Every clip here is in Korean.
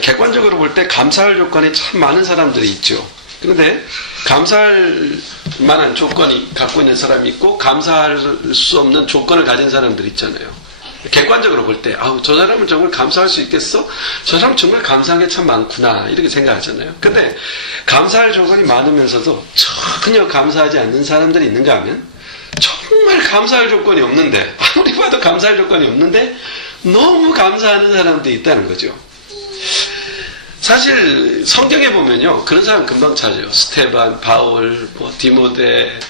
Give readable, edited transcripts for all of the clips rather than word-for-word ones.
객관적으로 볼 때 감사할 조건이 참 많은 사람들이 있죠. 그런데 감사할 만한 조건이 갖고 있는 사람이 있고 감사할 수 없는 조건을 가진 사람들이 있잖아요. 객관적으로 볼 때 저 사람은 정말 감사할 수 있겠어? 저 사람 정말 감사한 게 참 많구나 이렇게 생각하잖아요. 근데 감사할 조건이 많으면서도 전혀 감사하지 않는 사람들이 있는가 하면 정말 감사할 조건이 없는데 아무리 봐도 감사할 조건이 없는데 너무 감사하는 사람들이 있다는 거죠. 사실 성경에 보면요 그런 사람 금방 찾아요. 스테반, 바울, 디모데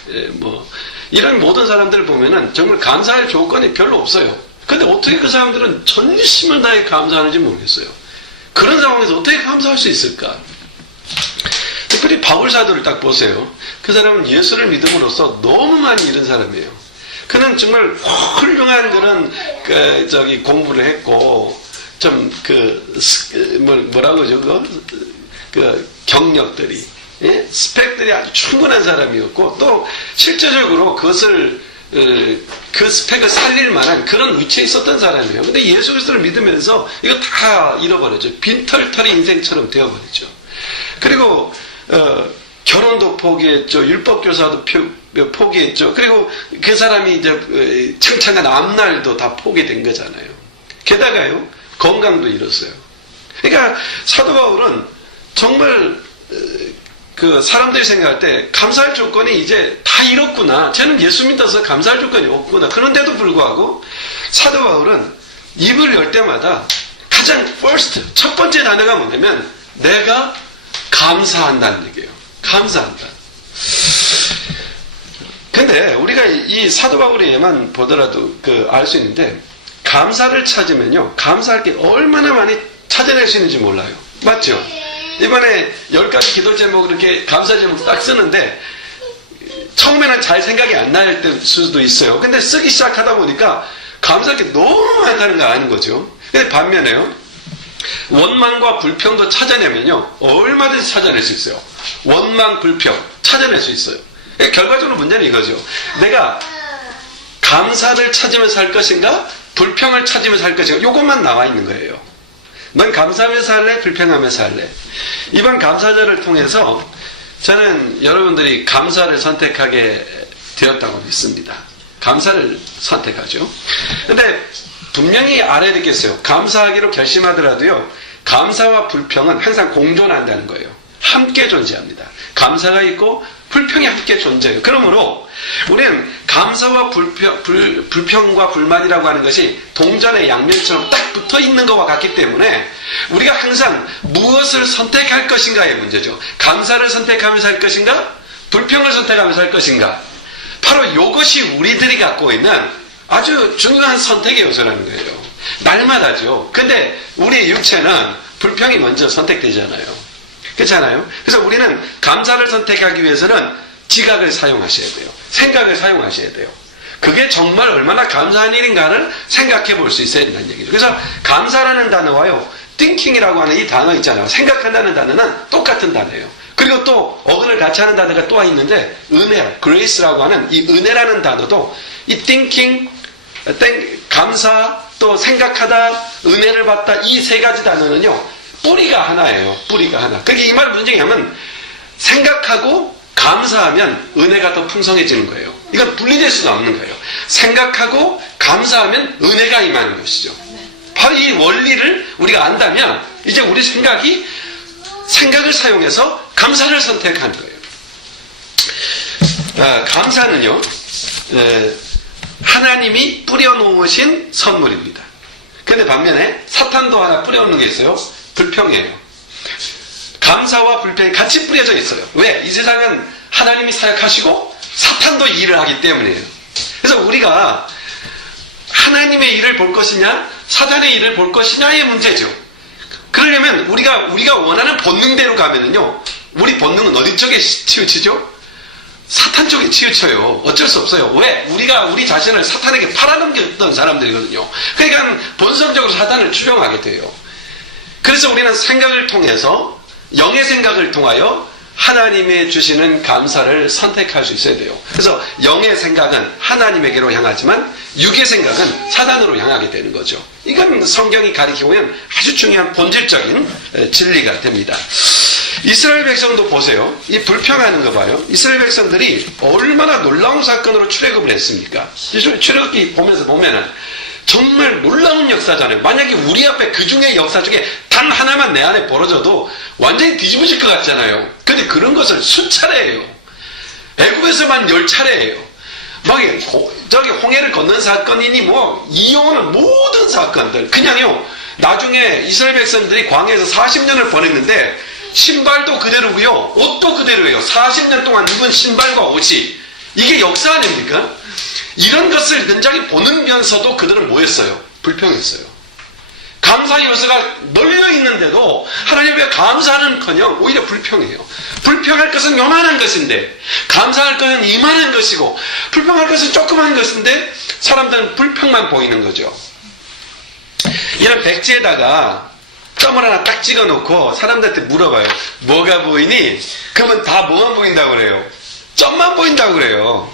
이런 모든 사람들을 보면은 정말 감사할 조건이 별로 없어요. 근데 어떻게 그 사람들은 전심을 다해 감사하는지 모르겠어요. 그런 상황에서 어떻게 감사할 수 있을까? 특별히 바울 사도를 딱 보세요. 그 사람은 예수를 믿음으로써 너무 많이 잃은 사람이에요. 그는 정말 훌륭한 그런 공부를 했고 좀 뭐라고 그러죠? 경력들이 스펙들이 아주 충분한 사람이었고 또 실제적으로 그것을 그 스펙을 살릴 만한 그런 위치에 있었던 사람이에요. 근데 예수 그리스도를 믿으면서 이거 다 잃어버렸죠. 빈털터리 인생처럼 되어버렸죠. 그리고 결혼도 포기했죠. 율법교사도 포기했죠. 그리고 그 사람이 이제 창창한 앞날도 다 포기된 거잖아요. 게다가요 건강도 잃었어요. 그러니까 사도 바울은 정말 사람들이 생각할 때 감사할 조건이 이제 다 잃었구나. 쟤는 예수 믿어서 감사할 조건이 없구나. 그런데도 불구하고 사도 바울은 입을 열 때마다 가장 first, 첫 번째 단어가 뭐냐면 내가 감사한다는 얘기예요. 감사한다. 근데 우리가 이 사도 바울의 예만 보더라도 알 수 있는데 감사를 찾으면요 감사할 게 얼마나 많이 찾아낼 수 있는지 몰라요. 맞죠? 이번에 10가지 기도 제목을 이렇게 감사 제목 딱 쓰는데 처음에는 잘 생각이 안 날 수도 있어요. 근데 쓰기 시작하다 보니까 감사할 게 너무 많다는 거 아는 거죠. 근데 반면에요 원망과 불평도 찾아내면요 얼마든지 찾아낼 수 있어요. 원망, 불평 찾아낼 수 있어요. 결과적으로 문제는 이거죠. 내가 감사를 찾으면서 할 것인가 불평을 찾으면서 할 것인가 이것만 나와 있는 거예요. 넌 감사하면서 할래? 불평하면서 할래? 이번 감사절을 통해서 저는 여러분들이 감사를 선택하게 되었다고 믿습니다. 감사를 선택하죠. 근데 분명히 알아야 되겠어요. 감사하기로 결심하더라도요 감사와 불평은 항상 공존한다는 거예요. 함께 존재합니다. 감사가 있고 불평이 함께 존재해요. 그러므로 우리는 감사와 불평과 불만이라고 하는 것이 동전의 양면처럼 딱 붙어 있는 것과 같기 때문에 우리가 항상 무엇을 선택할 것인가의 문제죠. 감사를 선택하면서 할 것인가? 불평을 선택하면서 할 것인가? 바로 이것이 우리들이 갖고 있는 아주 중요한 선택의 요소라는 거예요. 날마다죠. 근데 우리 육체는 불평이 먼저 선택되잖아요. 그렇잖아요. 그래서 우리는 감사를 선택하기 위해서는 지각을 사용하셔야 돼요. 생각을 사용하셔야 돼요. 그게 정말 얼마나 감사한 일인가를 생각해 볼 수 있어야 된다는 얘기죠. 그래서 감사라는 단어와요 thinking이라고 하는 이 단어 있잖아요. 생각한다는 단어는 똑같은 단어예요. 그리고 또 어근을 같이 하는 단어가 또 있는데 은혜, grace라고 하는 이 은혜라는 단어도 이 thinking, 감사, 또 생각하다, 은혜를 받다 이 세 가지 단어는요 뿌리가 하나예요. 뿌리가 하나. 그게 이 말을 무슨 얘기냐면 생각하고 감사하면 은혜가 더 풍성해지는 거예요. 이건 분리될 수는 없는 거예요. 생각하고 감사하면 은혜가 임하는 것이죠. 바로 이 원리를 우리가 안다면 이제 우리 생각을 사용해서 감사를 선택하는 거예요. 감사는요 하나님이 뿌려놓으신 선물입니다. 그런데 반면에 사탄도 하나 뿌려놓는 게 있어요. 불평이에요. 감사와 불평이 같이 뿌려져 있어요. 왜? 이 세상은 하나님이 사역하시고 사탄도 일을 하기 때문이에요. 그래서 우리가 하나님의 일을 볼 것이냐 사탄의 일을 볼 것이냐의 문제죠. 그러려면 우리가 원하는 본능대로 가면은요 우리 본능은 어디 쪽에 치우치죠? 사탄 쪽에 치우쳐요. 어쩔 수 없어요. 왜? 우리 자신을 사탄에게 팔아넘겼던 사람들이거든요. 그러니까 본성적으로 사탄을 추종하게 돼요. 그래서 우리는 생각을 통해서 영의 생각을 통하여 하나님이 주시는 감사를 선택할 수 있어야 돼요. 그래서 영의 생각은 하나님에게로 향하지만 육의 생각은 사단으로 향하게 되는 거죠. 이건 성경이 가리키고 있는 아주 중요한 본질적인 진리가 됩니다. 이스라엘 백성도 보세요. 이 불평하는 거 봐요. 이스라엘 백성들이 얼마나 놀라운 사건으로 출애굽을 했습니까? 출애굽기 보면은 정말 놀라운 역사잖아요. 만약에 우리 앞에 그 중에 역사 중에 단 하나만 내 안에 벌어져도 완전히 뒤집어질 것 같잖아요. 근데 그런 것을 수차례예요. 애굽에서만 10차례예요. 막 저기 홍해를 건넌 사건이니 뭐 이혼은 모든 사건들 그냥요. 나중에 이스라엘 백성들이 광야에서 40년을 보냈는데 신발도 그대로고요. 옷도 그대로예요. 40년 동안 입은 신발과 옷이 이게 역사 아닙니까? 이런 것을 굉장히 보면서도 그들은 뭐 했어요? 불평했어요. 감사 요소가 널려 있는데도 하나님 왜 감사는커녕 오히려 불평해요. 불평할 것은 요만한 것인데 감사할 것은 이만한 것이고 불평할 것은 조그만 것인데 사람들은 불평만 보이는 거죠. 이런 백지에다가 점을 하나 딱 찍어놓고 사람들한테 물어봐요. 뭐가 보이니? 그러면 다 뭐만 보인다고 그래요? 점만 보인다고 그래요.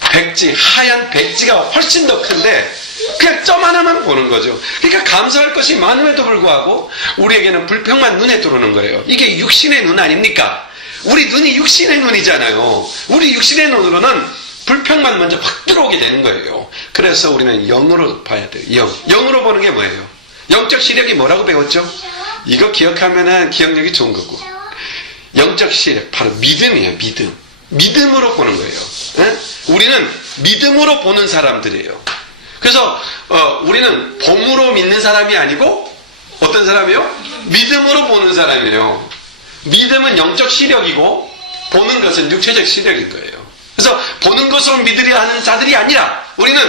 백지, 하얀 백지가 훨씬 더 큰데 그냥 점 하나만 보는 거죠. 그러니까 감사할 것이 많음에도 불구하고 우리에게는 불평만 눈에 들어오는 거예요. 이게 육신의 눈 아닙니까? 우리 눈이 육신의 눈이잖아요. 우리 육신의 눈으로는 불평만 먼저 확 들어오게 되는 거예요. 그래서 우리는 영으로 봐야 돼요. 영으로 보는 게 뭐예요? 영적 시력이 뭐라고 배웠죠? 이거 기억하면은 기억력이 좋은 거고. 영적 시력, 바로 믿음이에요. 믿음으로 보는 거예요. 에? 우리는 믿음으로 보는 사람들이에요. 그래서 우리는 봄으로 믿는 사람이 아니고 어떤 사람이에요? 믿음으로 보는 사람이에요. 믿음은 영적 시력이고 보는 것은 육체적 시력인 거예요. 그래서 보는 것으로 믿으려 하는 자들이 아니라 우리는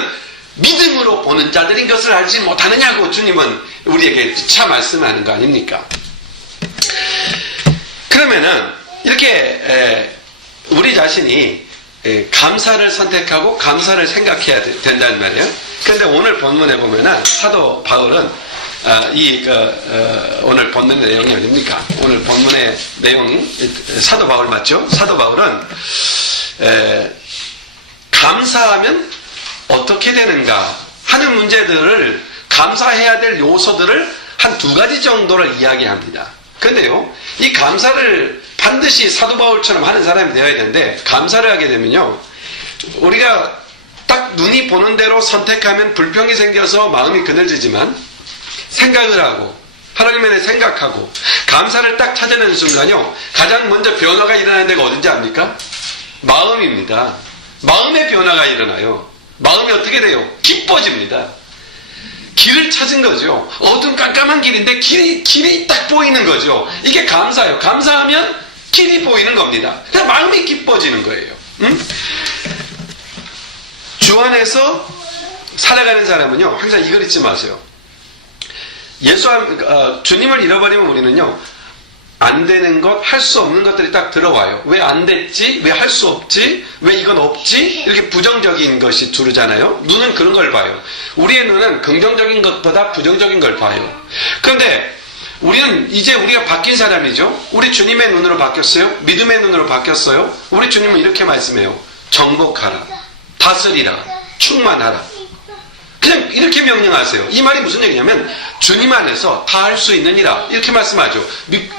믿음으로 보는 자들인 것을 알지 못하느냐고 주님은 우리에게 차 말씀하는 거 아닙니까? 그러면은 이렇게 우리 자신이 감사를 선택하고 감사를 생각해야 된다는 말이에요. 그런데 오늘 본문에 보면은 사도 바울은 오늘 본문 내용이 어딥니까? 오늘 본문의 내용이 사도 바울 맞죠? 사도 바울은 감사하면 어떻게 되는가 하는 문제들을 감사해야 될 요소들을 한 2가지 정도를 이야기합니다. 그런데요, 이 감사를 반드시 사도 바울처럼 하는 사람이 되어야 되는데 감사를 하게 되면요, 우리가 딱 눈이 보는 대로 선택하면 불평이 생겨서 마음이 그늘지지만 생각을 하고 하나님에 대해 생각하고 감사를 딱 찾아내는 순간요, 가장 먼저 변화가 일어나는 데가 어딘지 압니까? 마음입니다. 마음의 변화가 일어나요. 마음이 어떻게 돼요? 기뻐집니다. 길을 찾은 거죠. 어두운 깜깜한 길인데 길이 딱 보이는 거죠. 이게 감사예요. 감사하면 길이 보이는 겁니다. 그냥 마음이 기뻐지는 거예요. 주 안에서 살아가는 사람은요, 항상 이걸 잊지 마세요. 주님을 잃어버리면 우리는요, 안 되는 것, 할 수 없는 것들이 딱 들어와요. 왜 안 됐지? 왜 할 수 없지? 왜 이건 없지? 이렇게 부정적인 것이 두르잖아요. 눈은 그런 걸 봐요. 우리의 눈은 긍정적인 것보다 부정적인 걸 봐요. 그런데 우리는 이제 우리가 바뀐 사람이죠. 우리 주님의 눈으로 바뀌었어요. 믿음의 눈으로 바뀌었어요. 우리 주님은 이렇게 말씀해요. 정복하라. 다스리라. 충만하라. 그냥 이렇게 명령하세요. 이 말이 무슨 얘기냐면 주님 안에서 다 할 수 있느니라 이렇게 말씀하죠.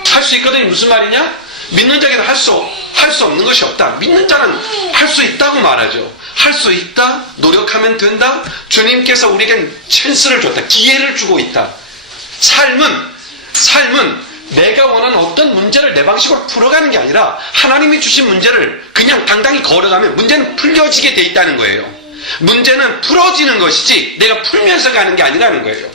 할 수 있거든요. 무슨 말이냐? 믿는 자에게는 할 수 없는 것이 없다. 믿는 자는 할 수 있다고 말하죠. 할 수 있다. 노력하면 된다. 주님께서 우리에겐 찬스를 줬다. 기회를 주고 있다. 삶은 내가 원하는 어떤 문제를 내 방식으로 풀어가는 게 아니라 하나님이 주신 문제를 그냥 당당히 걸어가면 문제는 풀려지게 돼 있다는 거예요. 문제는 풀어지는 것이지 내가 풀면서 가는 게 아니라는 거예요.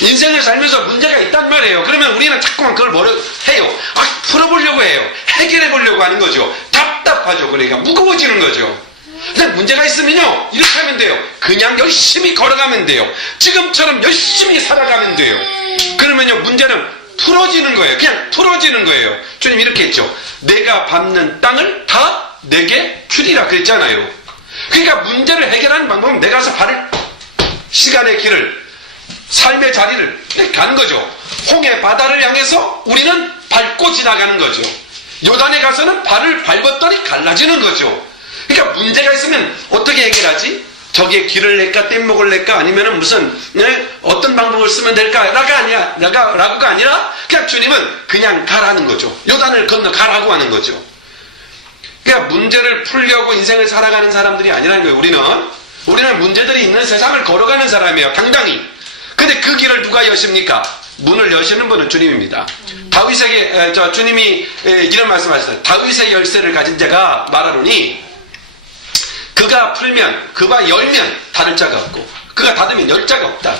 인생을 살면서 문제가 있단 말이에요. 그러면 우리는 자꾸만 그걸 해요. 풀어보려고 해요. 해결해보려고 하는 거죠. 답답하죠. 그러니까 무거워지는 거죠. 그냥 문제가 있으면요, 이렇게 하면 돼요. 그냥 열심히 걸어가면 돼요. 지금처럼 열심히 살아가면 돼요. 그러면요, 문제는 풀어지는 거예요. 그냥 풀어지는 거예요. 주님 이렇게 했죠. 내가 밟는 땅을 다 내게 주리라 그랬잖아요. 그러니까 문제를 해결하는 방법은 내가 가서 시간의 길을, 삶의 자리를 가는 거죠. 홍해 바다를 향해서 우리는 밟고 지나가는 거죠. 요단에 가서는 발을 밟았더니 갈라지는 거죠. 그러니까 문제가 있으면 어떻게 해결하지? 저기에 길을 낼까 뗏목을 낼까 아니면은 무슨 어떤 방법을 쓰면 될까 라고가 아니라 그냥 주님은 그냥 가라는 거죠. 요단을 건너 가라고 하는 거죠. 그러니까 문제를 풀려고 인생을 살아가는 사람들이 아니라는 거예요. 우리는 문제들이 있는 세상을 걸어가는 사람이에요. 당당히. 근데 그 길을 누가 여십니까? 문을 여시는 분은 주님입니다. 다윗에게 주님이 이런 말씀하셨어요. 다윗의 열쇠를 가진 자가 말하노니 그가 풀면, 그가 열면 닫을 자가 없고, 그가 닫으면 열 자가 없다.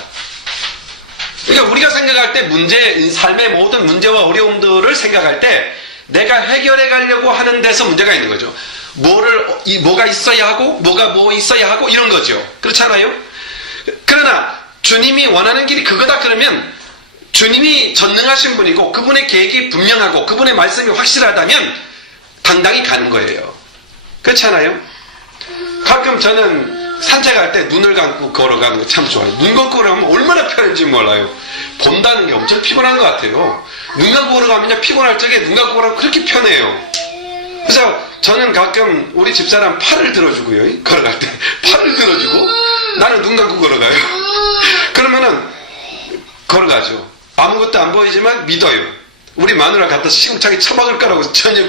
그러니까 우리가 생각할 때 삶의 모든 문제와 어려움들을 생각할 때 내가 해결해 가려고 하는 데서 문제가 있는 거죠. 뭐가 있어야 하고, 뭐 있어야 하고, 이런 거죠. 그렇잖아요? 그러나 주님이 원하는 길이 그거다 그러면 주님이 전능하신 분이고 그분의 계획이 분명하고 그분의 말씀이 확실하다면 당당히 가는 거예요. 그렇잖아요? 가끔 저는 산책할 때 눈을 감고 걸어가는 거 참 좋아요. 눈 감고 걸어가면 얼마나 편한지 몰라요. 본다는 게 엄청 피곤한 것 같아요. 눈 감고 걸어가면 피곤할 적에 눈 감고 걸어가면 그렇게 편해요. 그래서 저는 가끔 우리 집사람 팔을 들어주고요. 걸어갈 때 팔을 들어주고 나는 눈 감고 걸어가요. 그러면은 걸어가죠. 아무것도 안 보이지만 믿어요. 우리 마누라 갖다 시궁창에 처박을 거라고 전혀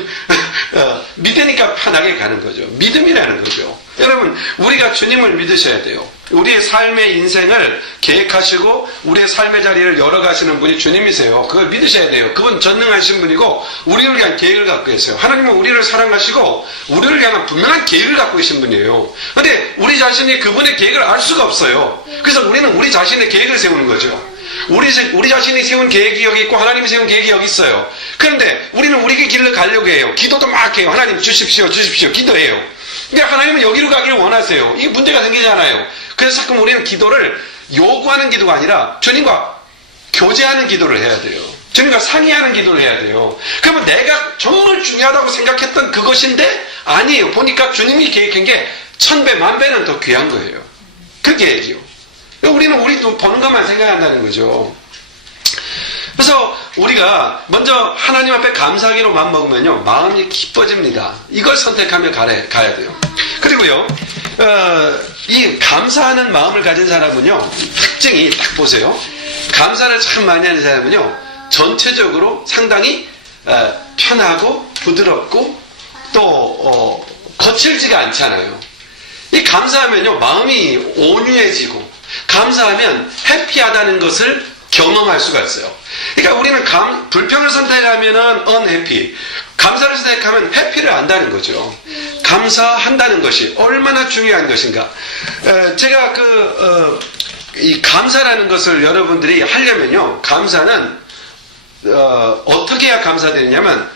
믿으니까 편하게 가는 거죠. 믿음이라는 거죠. 여러분, 우리가 주님을 믿으셔야 돼요. 우리의 삶의 인생을 계획하시고 우리의 삶의 자리를 열어가시는 분이 주님이세요. 그걸 믿으셔야 돼요. 그분 전능하신 분이고 우리를 위한 계획을 갖고 계세요. 하나님은 우리를 사랑하시고 우리를 향한 분명한 계획을 갖고 계신 분이에요. 그런데 우리 자신이 그분의 계획을 알 수가 없어요. 그래서 우리는 우리 자신의 계획을 세우는 거죠. 우리 자신이 세운 계획이 여기 있고 하나님이 세운 계획이 여기 있어요. 그런데 우리는 우리의 길을 가려고 해요. 기도도 막 해요. 하나님 주십시오 기도해요. 그러니까 하나님은 여기로 가기를 원하세요. 이게 문제가 생기잖아요. 그래서 자꾸 우리는 기도를 요구하는 기도가 아니라 주님과 교제하는 기도를 해야 돼요. 주님과 상의하는 기도를 해야 돼요. 그러면 내가 정말 중요하다고 생각했던 그것인데 아니에요. 보니까 주님이 계획한 게 1000배, 10,000배는 더 귀한 거예요. 그 계획이요. 우리는 우리 돈 버는 것만 생각한다는 거죠. 그래서 우리가 먼저 하나님 앞에 감사하기로 마음먹으면요 마음이 기뻐집니다. 이걸 선택하며 가야 돼요. 그리고요 이 감사하는 마음을 가진 사람은요 특징이 딱 보세요. 감사를 참 많이 하는 사람은요 전체적으로 상당히 편하고 부드럽고 또 거칠지가 않잖아요. 이 감사하면요 마음이 온유해지고 감사하면 해피하다는 것을 경험할 수가 있어요. 그러니까 우리는 불평을 선택하면은 unhappy, 감사를 선택하면 해피를 안다는 거죠. 감사한다는 것이 얼마나 중요한 것인가. 제가 이 감사라는 것을 여러분들이 하려면요, 감사는 어떻게 해야 감사되느냐면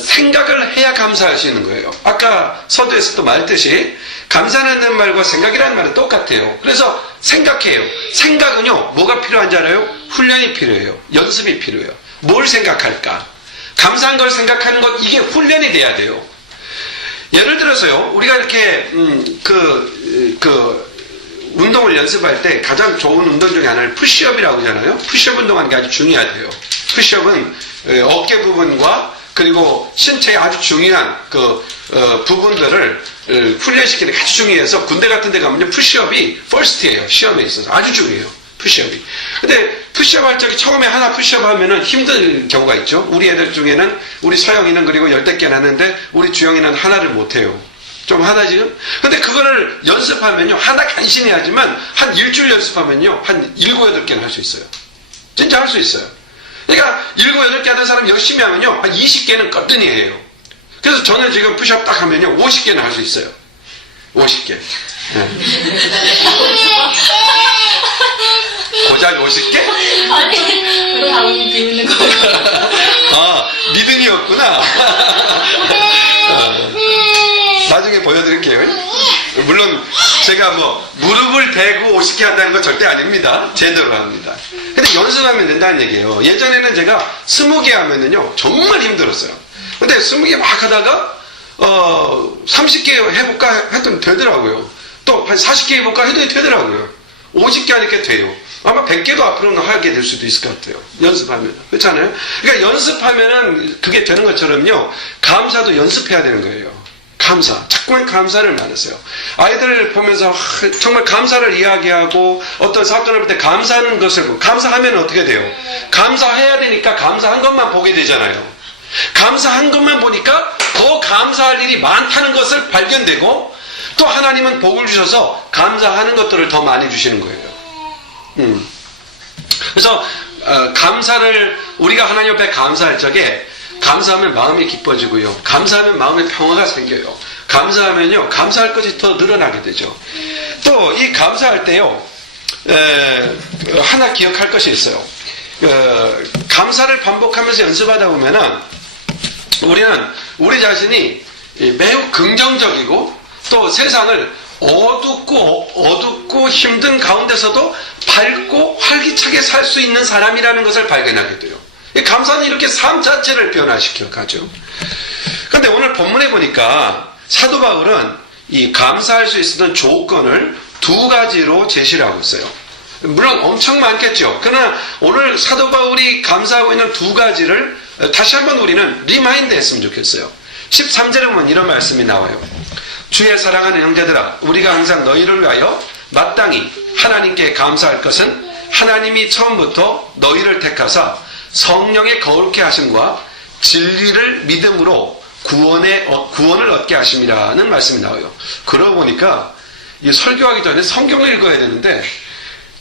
생각을 해야 감사할 수 있는 거예요. 아까 서두에서도 말했듯이 감사하는 말과 생각이라는 말은 똑같아요. 그래서 생각해요. 생각은요 뭐가 필요한지 알아요? 훈련이 필요해요. 연습이 필요해요. 뭘 생각할까? 감사한 걸 생각하는 것, 이게 훈련이 돼야 돼요. 예를 들어서요 우리가 이렇게 운동을 연습할 때 가장 좋은 운동 중에 하나를 푸시업이라고 하잖아요. 푸시업 운동하는 게 아주 중요하대요. 푸시업은 어깨 부분과 그리고 신체의 아주 중요한 부분들을 훈련시키는 게 아주 중요해서 군대 같은 데 가면 푸시업이 퍼스트예요. 시험에 있어서 아주 중요해요. 푸시업이. 근데 푸시업 할 적에 처음에 하나 푸시업 하면은 힘든 경우가 있죠. 우리 애들 중에는 우리 서영이는 그리고 10개는 하는데 우리 주영이는 하나를 못해요. 좀 하다 지금? 근데 그거를 연습하면요 하나 간신히 하지만 한 일주일 연습하면요 한 7, 8개는 할 수 있어요. 진짜 할 수 있어요. 그러니까 7, 8개 하는 사람 열심히 하면요 한 20개는 거뜬히 해요. 그래서 저는 지금 푸시업 딱 하면요 50개는 할 수 있어요. 50개. 고작 50개? 아니, 다음 비우는 거. 아, 믿음이었구나. 나중에 보여드릴게요. 물론 제가 무릎을 대고 50개 한다는 건 절대 아닙니다. 제대로 합니다. 근데 연습하면 된다는 얘기예요. 예전에는 제가 20개 하면은요 정말 힘들었어요. 근데 20개 막 하다가 30개 해볼까 했더니 되더라고요. 또 한 40개 해볼까 해도 되더라고요. 50개 하니까 돼요. 아마 100개도 앞으로는 하게 될 수도 있을 것 같아요. 연습하면. 그렇잖아요? 그러니까 연습하면은 그게 되는 것처럼요. 감사도 연습해야 되는 거예요. 감사. 자꾸만 감사를 말했어요. 아이들을 보면서 정말 감사를 이야기하고 어떤 사건을 볼 때 감사하는 것을 보고, 감사하면 어떻게 돼요? 감사해야 되니까 감사한 것만 보게 되잖아요. 감사한 것만 보니까 더 감사할 일이 많다는 것을 발견되고, 또 하나님은 복을 주셔서 감사하는 것들을 더 많이 주시는 거예요. 그래서 감사를 우리가 하나님 앞에 감사할 적에 감사하면 마음이 기뻐지고요. 감사하면 마음에 평화가 생겨요. 감사하면요, 감사할 것이 더 늘어나게 되죠. 또 이 감사할 때요, 하나 기억할 것이 있어요. 감사를 반복하면서 연습하다 보면은 우리는 우리 자신이 매우 긍정적이고 또 세상을 어둡고 힘든 가운데서도 밝고 활기차게 살 수 있는 사람이라는 것을 발견하게 돼요. 감사는 이렇게 삶 자체를 변화시켜 가죠. 그런데 오늘 본문에 보니까 사도 바울은 이 감사할 수 있었던 조건을 두 가지로 제시를 하고 있어요. 물론 엄청 많겠죠. 그러나 오늘 사도 바울이 감사하고 있는 두 가지를 다시 한번 우리는 리마인드 했으면 좋겠어요. 13절에 보면 이런 말씀이 나와요. 주의 사랑하는 형제들아, 우리가 항상 너희를 위하여 마땅히 하나님께 감사할 것은 하나님이 처음부터 너희를 택하사 성령의 거룩게 하심과 진리를 믿음으로 구원을 얻게 하심이라는 말씀이 나와요. 그러고 보니까 설교하기 전에 성경을 읽어야 되는데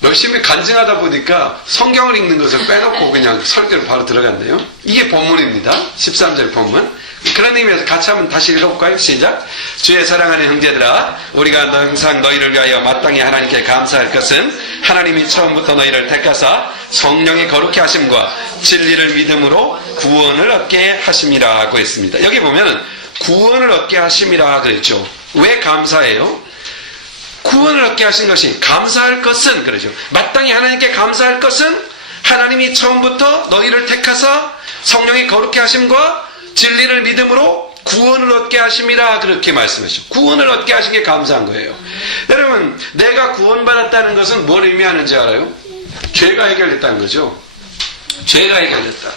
열심히 간증하다 보니까 성경을 읽는 것을 빼놓고 그냥 설교를 바로 들어갔네요. 이게 본문입니다. 13절 본문. 그런 의미에서 같이 한번 다시 읽어볼까요? 시작. 주의 사랑하는 형제들아, 우리가 항상 너희를 위하여 마땅히 하나님께 감사할 것은 하나님이 처음부터 너희를 택하사 성령의 거룩게 하심과 진리를 믿음으로 구원을 얻게 하심이라 하고 있습니다. 여기 보면은 구원을 얻게 하심이라 그랬죠. 왜 감사해요? 구원을 얻게 하신 것이, 감사할 것은, 그러죠. 마땅히 하나님께 감사할 것은 하나님이 처음부터 너희를 택하사 성령의 거룩게 하심과 진리를 믿음으로 구원을 얻게 하심이라 그렇게 말씀하셨죠. 구원을 얻게 하신 게 감사한 거예요. 여러분, 내가 구원받았다는 것은 뭘 의미하는지 알아요? 죄가 해결됐다는 거죠. 죄가 해결됐다.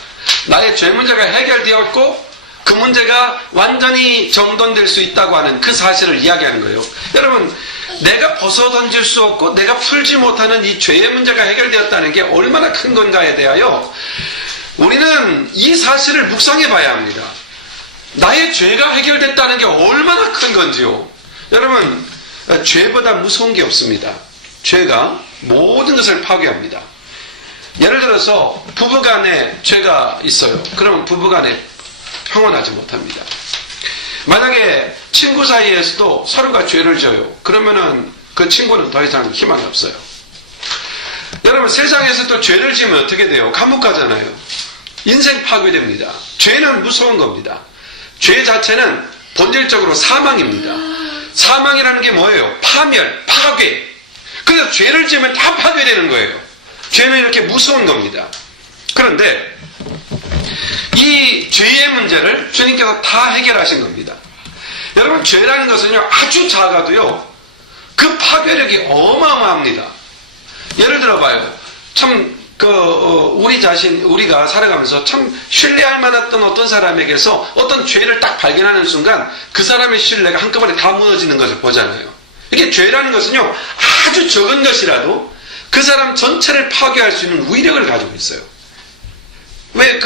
나의 죄 문제가 해결되었고 그 문제가 완전히 정돈될 수 있다고 하는 그 사실을 이야기하는 거예요. 여러분, 내가 벗어던질 수 없고 내가 풀지 못하는 이 죄의 문제가 해결되었다는 게 얼마나 큰 건가에 대하여 우리는 이 사실을 묵상해 봐야 합니다. 나의 죄가 해결됐다는 게 얼마나 큰 건지요. 여러분, 죄보다 무서운 게 없습니다. 죄가 모든 것을 파괴합니다. 예를 들어서 부부간에 죄가 있어요. 그러면 부부간에 평온하지 못합니다. 만약에 친구 사이에서도 서로가 죄를 져요. 그러면은 그 친구는 더 이상 희망이 없어요. 여러분, 세상에서도 죄를 지면 어떻게 돼요? 감옥 가잖아요. 인생 파괴됩니다. 죄는 무서운 겁니다. 죄 자체는 본질적으로 사망입니다. 사망이라는 게 뭐예요? 파멸, 파괴. 그래서 죄를 지으면 다 파괴되는 거예요. 죄는 이렇게 무서운 겁니다. 그런데 이 죄의 문제를 주님께서 다 해결하신 겁니다. 여러분, 죄라는 것은요, 아주 작아도요, 그 파괴력이 어마어마합니다. 예를 들어봐요. 참, 우리가 살아가면서 참 신뢰할 만했던 어떤 사람에게서 어떤 죄를 딱 발견하는 순간 그 사람의 신뢰가 한꺼번에 다 무너지는 것을 보잖아요. 이게 죄라는 것은요, 아주 적은 것이라도 그 사람 전체를 파괴할 수 있는 위력을 가지고 있어요. 왜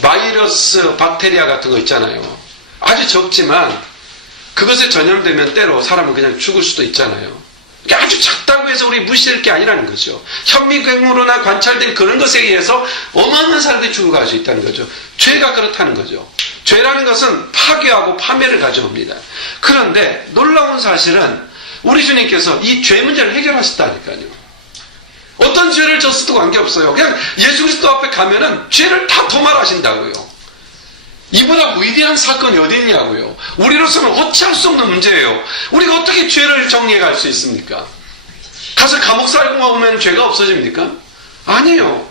바이러스, 박테리아 같은 거 있잖아요. 아주 적지만 그것에 전염되면 때로 사람은 그냥 죽을 수도 있잖아요. 아주 작다고 해서 우리 무시할 게 아니라는 거죠. 현미경으로나 관찰된 그런 것에 의해서 어마어마한 사람들이 죽어갈 수 있다는 거죠. 죄가 그렇다는 거죠. 죄라는 것은 파괴하고 파멸을 가져옵니다. 그런데 놀라운 사실은 우리 주님께서 이 죄 문제를 해결하셨다니까요. 어떤 죄를 졌어도 관계없어요. 그냥 예수 그리스도 앞에 가면은 죄를 다 도말하신다고요. 이보다 위대한 사건이 어디 있냐고요. 우리로서는 어찌할 수 없는 문제예요. 우리가 어떻게 죄를 정리해 갈 수 있습니까? 가서 감옥 살고 오면 죄가 없어집니까? 아니에요.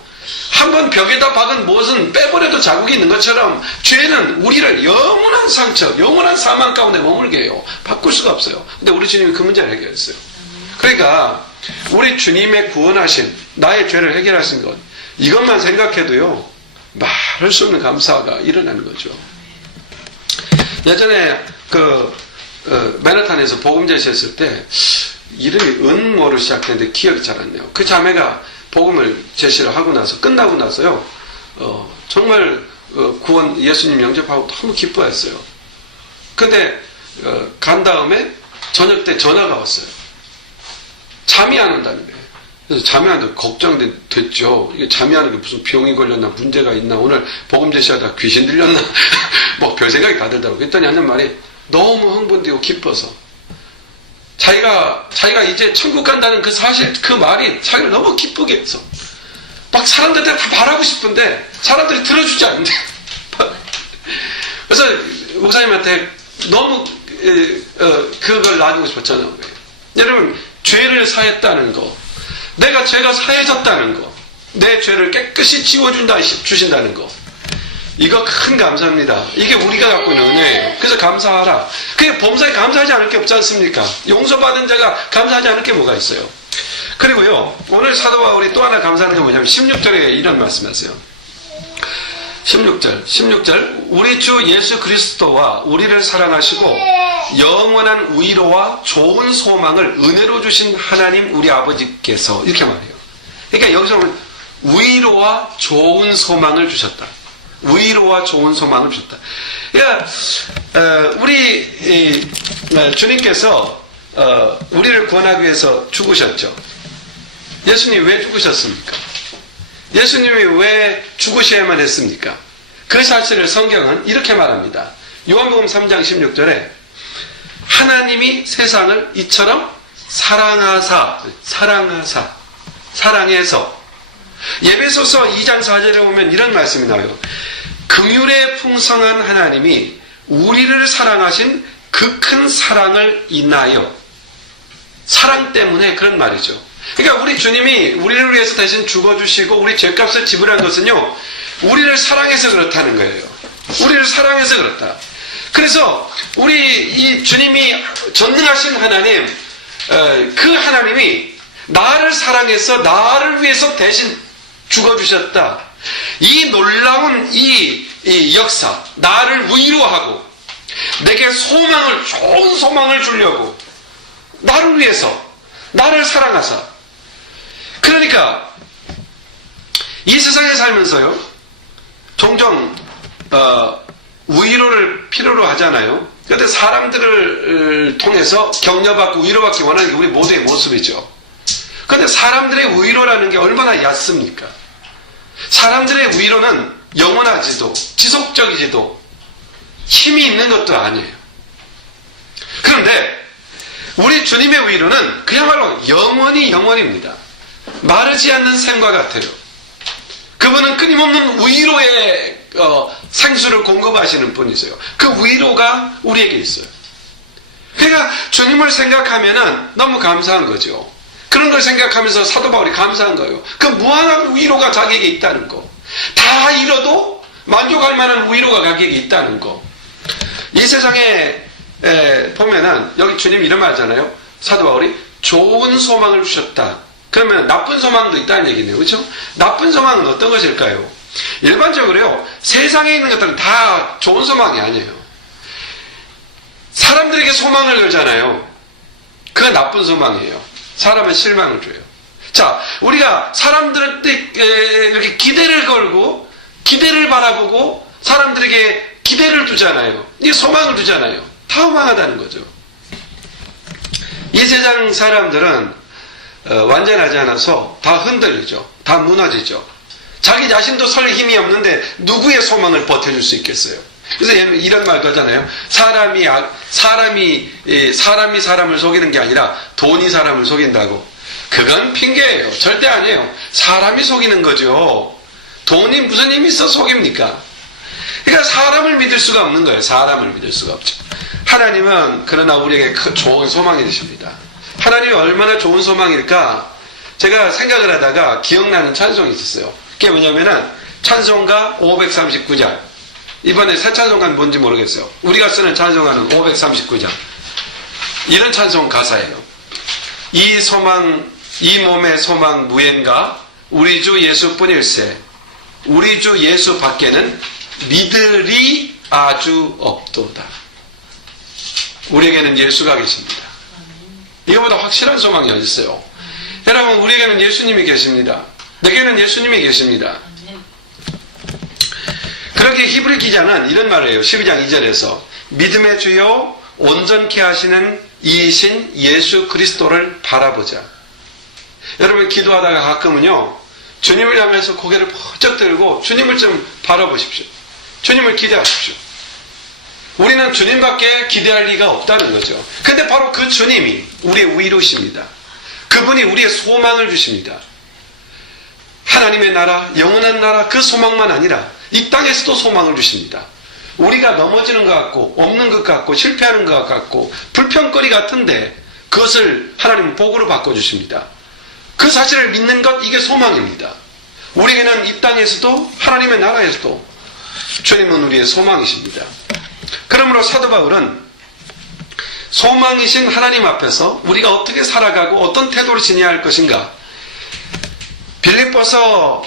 한번 벽에다 박은 무엇은 빼버려도 자국이 있는 것처럼 죄는 우리를 영원한 상처, 영원한 사망 가운데 머물게 해요. 바꿀 수가 없어요. 근데 우리 주님이 그 문제를 해결했어요. 그러니까 우리 주님의 구원하신, 나의 죄를 해결하신 것, 이것만 생각해도요, 말할 수 없는 감사가 일어나는 거죠. 예전에 맨하탄에서 복음 제시했을 때 이름이 은모로 시작되는데 기억이 잘 안 나요. 그 자매가 복음을 제시를 하고 나서 끝나고 나서요, 정말 구원 예수님 영접하고 너무 기뻐했어요. 근데 간 다음에 저녁 때 전화가 왔어요. 잠이 안 온다는 거예요. 그래서 잠이 안 와도 걱정됐죠. 이게 잠이 안 오는 게 무슨 병이 걸렸나, 문제가 있나, 오늘 복음 제시하다 귀신 들렸나, 뭐 별 생각이 다 들더라고요. 그랬더니 하는 말이 너무 흥분되고 기뻐서 자기가 이제 천국 간다는 그 사실, 그 말이 자기를 너무 기쁘게 해서 막 사람들한테 다 말하고 싶은데 사람들이 들어주지 않는데. 그래서 목사님한테 너무 그걸 나누고 싶었잖아요. 여러분, 죄를 사했다는 거, 내가 죄가 사해졌다는 거, 내 죄를 깨끗이 주신다는 거, 이거 큰 감사입니다. 이게 우리가 갖고 있는 은혜예요. 그래서 감사하라. 그게 범사에 감사하지 않을 게 없지 않습니까? 용서받은 자가 감사하지 않을 게 뭐가 있어요. 그리고요, 오늘 사도 바울이 또 하나 감사하는 게 뭐냐면 16절에 이런 말씀하세요. 16절 우리 주 예수 그리스도와 우리를 사랑하시고 영원한 위로와 좋은 소망을 은혜로 주신 하나님 우리 아버지께서, 이렇게 말해요. 그러니까 여기서 보면 위로와 좋은 소망을 주셨다. 위로와 좋은 소망을 주셨다. 그러니까 우리 주님께서 우리를 구원하기 위해서 죽으셨죠. 예수님이 왜 죽으셨습니까? 예수님이 왜 죽으셔야만 했습니까? 그 사실을 성경은 이렇게 말합니다. 요한복음 3장 16절에 하나님이 세상을 이처럼 사랑해서, 예배소서 2장 4절에 보면 이런 말씀이 나와요. 긍휼에 풍성한 하나님이 우리를 사랑하신 그 큰 사랑을 인하여, 사랑 때문에 그런 말이죠. 그러니까 우리 주님이 우리를 위해서 대신 죽어주시고 우리 죄값을 지불한 것은요, 우리를 사랑해서 그렇다는 거예요. 우리를 사랑해서 그렇다. 그래서 우리 이 주님이 전능하신 하나님, 그 하나님이 나를 사랑해서 나를 위해서 대신 죽어주셨다. 이 놀라운 이 역사, 나를 위로하고 내게 좋은 소망을 주려고 나를 위해서, 나를 사랑하사. 그러니까 이 세상에 살면서요, 종종 위로를 필요로 하잖아요. 그런데 사람들을 통해서 격려받고 위로받기 원하는 게 우리 모두의 모습이죠. 그런데 사람들의 위로라는 게 얼마나 얕습니까? 사람들의 위로는 영원하지도 지속적이지도 힘이 있는 것도 아니에요. 그런데 우리 주님의 위로는 그야말로 영원입니다. 마르지 않는 샘과 같아요. 그분은 끊임없는 위로의 생수를 공급하시는 분이세요. 그 위로가 우리에게 있어요. 그러니까 주님을 생각하면은 너무 감사한 거죠. 그런 걸 생각하면서 사도 바울이 감사한 거예요. 그 무한한 위로가 자기에게 있다는 거. 다 잃어도 만족할 만한 위로가 자기에게 있다는 거. 이 세상에 보면은 여기 주님이 이런 말 하잖아요. 사도 바울이 좋은 소망을 주셨다. 그러면 나쁜 소망도 있다는 얘기네요. 그렇죠? 나쁜 소망은 어떤 것일까요? 일반적으로요, 세상에 있는 것들은 다 좋은 소망이 아니에요. 사람들에게 소망을 걸잖아요. 그건 나쁜 소망이에요. 사람은 실망을 줘요. 자, 우리가 사람들한테 이렇게 기대를 걸고 기대를 바라보고 사람들에게 기대를 두잖아요. 이게 소망을 두잖아요. 다 허망하다는 거죠. 이 세상 사람들은 완전하지 않아서 다 흔들리죠. 다 무너지죠. 자기 자신도 설 힘이 없는데 누구의 소망을 버텨줄 수 있겠어요? 그래서 이런 말도 하잖아요. 사람이 사람을 속이는 게 아니라 돈이 사람을 속인다고. 그건 핑계예요. 절대 아니에요. 사람이 속이는 거죠. 돈이 무슨 힘이 있어 속입니까? 그러니까 사람을 믿을 수가 없는 거예요. 사람을 믿을 수가 없죠. 하나님은 그러나 우리에게 좋은 소망이 되십니다. 하나님이 얼마나 좋은 소망일까? 제가 생각을 하다가 기억나는 찬송이 있었어요. 그게 뭐냐면은 찬송가 539장. 이번에 새 찬송가는 뭔지 모르겠어요. 우리가 쓰는 찬송가는 539장. 이런 찬송 가사예요. 이 몸의 소망 무엔가 우리 주 예수뿐일세. 우리 주 예수 밖에는 믿으리 아주 없도다. 우리에게는 예수가 계십니다. 이거보다 확실한 소망이 어디 있어요? 여러분, 우리에게는 예수님이 계십니다. 내게는 예수님이 계십니다. 그렇게 히브리 기자는 이런 말을 해요. 12장 2절에서 믿음의 주요 온전케 하시는 이이신 예수 그리스도를 바라보자. 여러분, 기도하다가 가끔은요, 주님을 향해서 고개를 번쩍 들고 주님을 좀 바라보십시오. 주님을 기대하십시오. 우리는 주님밖에 기대할 리가 없다는 거죠. 근데 바로 그 주님이 우리의 위로십니다. 그분이 우리의 소망을 주십니다. 하나님의 나라, 영원한 나라, 그 소망만 아니라 이 땅에서도 소망을 주십니다. 우리가 넘어지는 것 같고, 없는 것 같고, 실패하는 것 같고, 불평거리 같은데 그것을 하나님은 복으로 바꿔주십니다. 그 사실을 믿는 것, 이게 소망입니다. 우리에게는 이 땅에서도 하나님의 나라에서도 주님은 우리의 소망이십니다. 그러므로 사도 바울은 소망이신 하나님 앞에서 우리가 어떻게 살아가고 어떤 태도를 지녀야 할 것인가, 빌립보서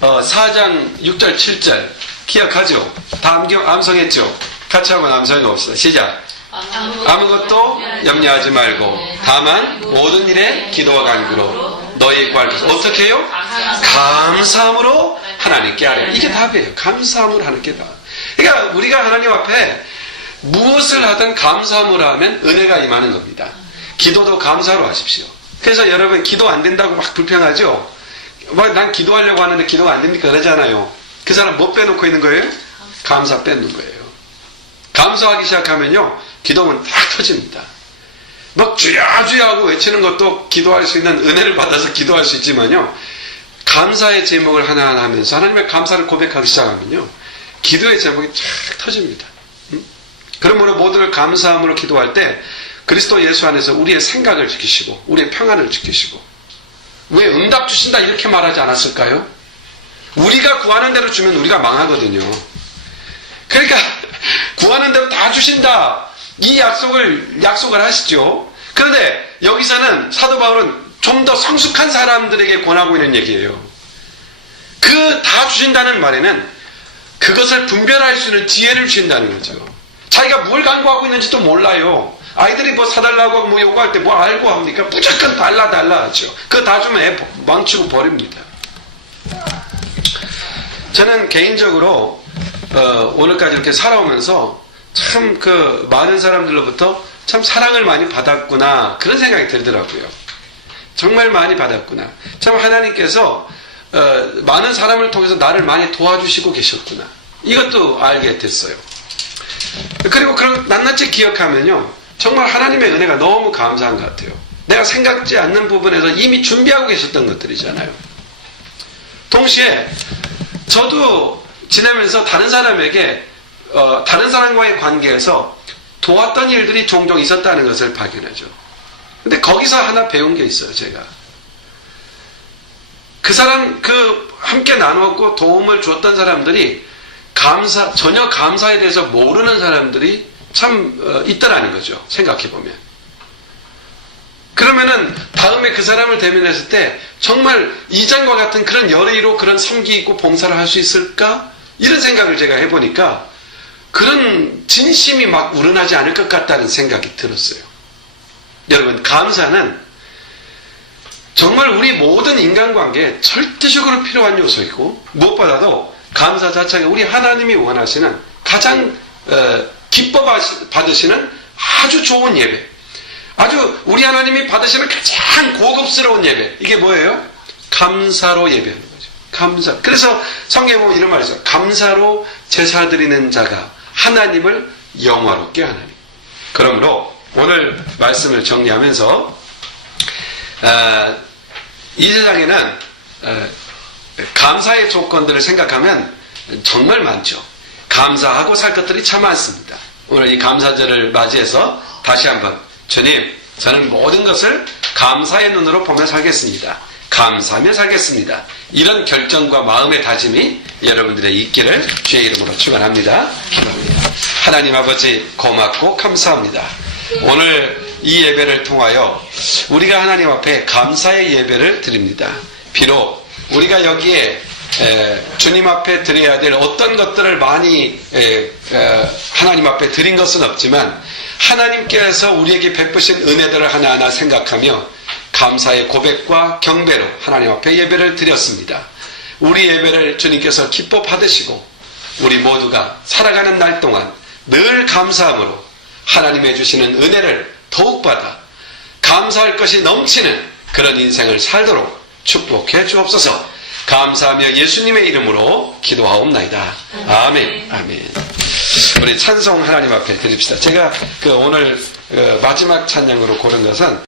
4장 6절 7절 기억하죠? 다 암송했죠? 같이 한번 암송해 봅시다. 시작. 아무것도 염려하지 말고 다만 모든 일에 기도와 간구로 너희의 구할 것을 어떻게 해요? 감사함으로 하나님께 하라. 이게 답이에요. 감사함으로 하나님께 다. 그러니까 우리가 하나님 앞에 무엇을 하든 감사함으로 하면 은혜가 임하는 겁니다. 기도도 감사로 하십시오. 그래서 여러분, 기도 안 된다고 막 불평하죠? 난 기도하려고 하는데 기도가 안 됩니까? 그러잖아요. 그 사람 뭐 빼놓고 있는 거예요? 감사 빼놓는 거예요. 감사하기 시작하면요, 기도는 딱 터집니다. 막 주야 주야 하고 외치는 것도 기도할 수 있는 은혜를 받아서 기도할 수 있지만요, 감사의 제목을 하나하나 하면서 하나님의 감사를 고백하기 시작하면요, 기도의 제목이 쫙 터집니다. 그러므로 모두를 감사함으로 기도할 때 그리스도 예수 안에서 우리의 생각을 지키시고 우리의 평안을 지키시고, 왜 응답 주신다 이렇게 말하지 않았을까요? 우리가 구하는 대로 주면 우리가 망하거든요. 그러니까 구하는 대로 다 주신다, 이 약속을 하시죠. 그런데 여기서는 사도 바울은 좀 더 성숙한 사람들에게 권하고 있는 얘기예요. 그 다 주신다는 말에는 그것을 분별할 수 있는 지혜를 주신다는 거죠. 자기가 뭘 간구하고 있는지도 몰라요. 아이들이 뭐 사달라고 뭐 요구할 때 뭐 알고 합니까? 무조건 달라 하죠. 그거 다 주면 애 망치고 버립니다. 저는 개인적으로 오늘까지 이렇게 살아오면서 참 그 많은 사람들로부터 참 사랑을 많이 받았구나, 그런 생각이 들더라고요. 정말 많이 받았구나. 참 하나님께서 많은 사람을 통해서 나를 많이 도와주시고 계셨구나, 이것도 알게 됐어요. 그리고 그런 낱낱이 기억하면요, 정말 하나님의 은혜가 너무 감사한 것 같아요. 내가 생각지 않는 부분에서 이미 준비하고 계셨던 것들이잖아요. 동시에 저도 지내면서 다른 사람에게 다른 사람과의 관계에서 도왔던 일들이 종종 있었다는 것을 발견하죠. 근데 거기서 하나 배운 게 있어요. 제가 그 사람, 함께 나누었고 도움을 주었던 사람들이 전혀 감사에 대해서 모르는 사람들이 참 있다라는 거죠. 생각해보면. 그러면은 다음에 그 사람을 대면했을 때 정말 이전과 같은 그런 열의로 그런 섬기 있고 봉사를 할 수 있을까? 이런 생각을 제가 해보니까 그런 진심이 막 우러나지 않을 것 같다는 생각이 들었어요. 여러분, 감사는 정말 우리 모든 인간관계에 절대적으로 필요한 요소이고, 무엇보다도 감사 자체가 우리 하나님이 원하시는 가장 기뻐 받으시는 아주 좋은 예배, 아주 우리 하나님이 받으시는 가장 고급스러운 예배, 이게 뭐예요? 감사로 예배하는 거죠. 감사. 그래서 성경에 보면 이런 말이 있어요. 감사로 제사 드리는 자가 하나님을 영화롭게 하나니. 그러므로 오늘 말씀을 정리하면서 이 세상에는 감사의 조건들을 생각하면 정말 많죠. 감사하고 살 것들이 참 많습니다. 오늘 이 감사절을 맞이해서 다시 한번, 주님, 저는 모든 것을 감사의 눈으로 보며 살겠습니다. 감사하며 살겠습니다. 이런 결정과 마음의 다짐이 여러분들의 있기를 주의 이름으로 축원합니다. 하나님 아버지, 고맙고 감사합니다. 오늘 이 예배를 통하여 우리가 하나님 앞에 감사의 예배를 드립니다. 비록 우리가 여기에 주님 앞에 드려야 될 어떤 것들을 많이 하나님 앞에 드린 것은 없지만, 하나님께서 우리에게 베푸신 은혜들을 하나하나 생각하며 감사의 고백과 경배로 하나님 앞에 예배를 드렸습니다. 우리 예배를 주님께서 기뻐 받으시고 우리 모두가 살아가는 날 동안 늘 감사함으로 하나님의 주시는 은혜를 더욱 받아 감사할 것이 넘치는 그런 인생을 살도록 축복해 주옵소서. 감사하며 예수님의 이름으로 기도하옵나이다. 아멘. 아멘. 우리 찬송 하나님 앞에 드립시다. 제가 오늘 마지막 찬양으로 고른 것은